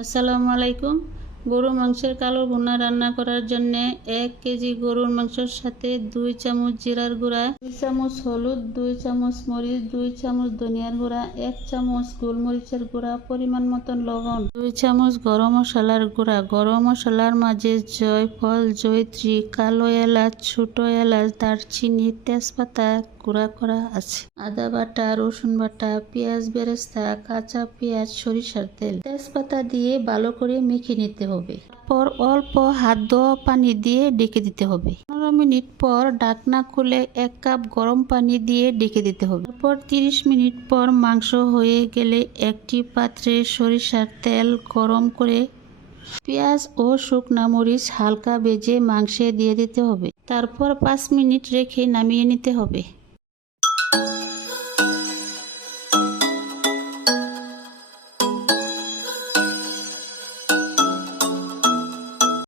আসসালামু আলাইকুম। গরুর মাংসের কালো ভুনা রান্না করার জন্য 1 কেজি গরুর মাংসের সাথে 2 চামচ জিরার গুঁড়া, 2 চামচ হলুদ, 2 চামচ মরিচ, 2 চামচ ধনিয়ার গুঁড়া, 1 চামচ গোলমরিচের গুঁড়া, পরিমাণ মতন লবণ, 2 চামচ গরম মশলার গুঁড়া। গরম মশলার মাঝে জয়ফল, জয়ত্রী, কালো এলাচ, ছোট এলাচ, দারচিনি, তেজপাতা গুঁড়া করা আছে। আদা বাটা, রসুন বাটা, পেঁয়াজ বেরেস্তা, কাঁচা পেঁয়াজ, সরিষার তেল, তেজপাতা দিয়ে ভালো করে মেখে নিতে হবে। তারপর অল্প হাত ধোয়া পানি দিয়ে ঢেকে দিতে হবে। 15 মিনিট পর ঢাকনা খুলে 1 কাপ গরম পানি দিয়ে ঢেকে দিতে হবে। তারপর 30 মিনিট পর মাংস হয়ে গেলে একটি পাত্রে সরিষার তেল গরম করে পেঁয়াজ ও শুকনা মরিচ হালকা ভেজে মাংসে দিয়ে দিতে হবে। তারপর 5 মিনিট রেখে নামিয়ে নিতে হবে।